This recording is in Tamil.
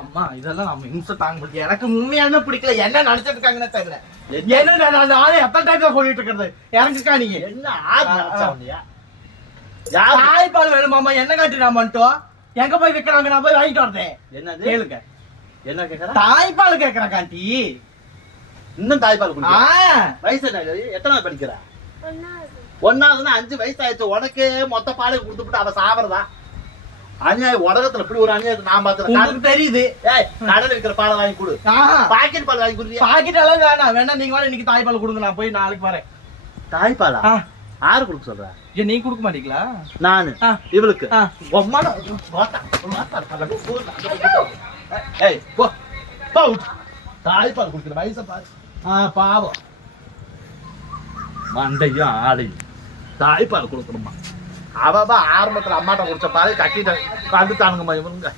அம்மா இதெல்லாம் நம்ம இம்சை தாங்க முடியும். எனக்கு உண்மையாலுமே பிடிக்கல. என்ன நினைச்சிட்டு இருக்காங்கன்னு தெரியல. என்ன நானே எத்தனை டைம்ல சொல்லிட்டு இருக்கிறது. இறங்குக்கா நீங்க என்ன தாய்ப்பால் வேணுமாமா? என்ன காட்டி நான் மட்டும் எங்க போய் விக்கிறாங்க? நான் போய் வாங்கிட்டு வரேன். என்ன கேளுங்க. என்ன கேக்குற? தாய்ப்பால் கேக்குறேன் காண்டி. இன்னும் தாய்ப்பால் குடிக்க வயசு என்ன? எத்தனாவது படிக்கிற? ஒன்னாவதுன்னா 5 வயசு ஆயிடுச்சு. உனக்கு மொத்த பாலை கொடுத்துட்டு அவ சாப்பிடுறதா? அநியாயம் உலகத்துல இப்படி ஒரு அநியாயத்தை நான் பாத்துறேன். தெரியுது. கடல விற்கிற பாலை வாங்கி கொடு. பாக்கெட் பால் வாங்கி கொடுங்க. பாக்கெட் எல்லாம் வேணாம். வேணா நீங்க வேணா இன்னைக்கு தாய்ப்பால் கொடுங்க. நான் போய் நாளைக்கு வரேன். தாய்ப்பாலா? யாரு கொடுக்க சொல்ற? நீ கொடுக்க மாட்டீங்களா? நானு இவளுக்கு தாய்ப்பால் குடிக்கிற வயசை பாரு. பாவம் மண்டையும் ஆளையும் தாய்ப்பால் கொடுக்கணுமா? அவ ஆரம்பத்துல அம்மாட்ட குடிச்ச பாரு கட்டிட்டு வந்துட்டானுங்கம்மா இவனுங்க.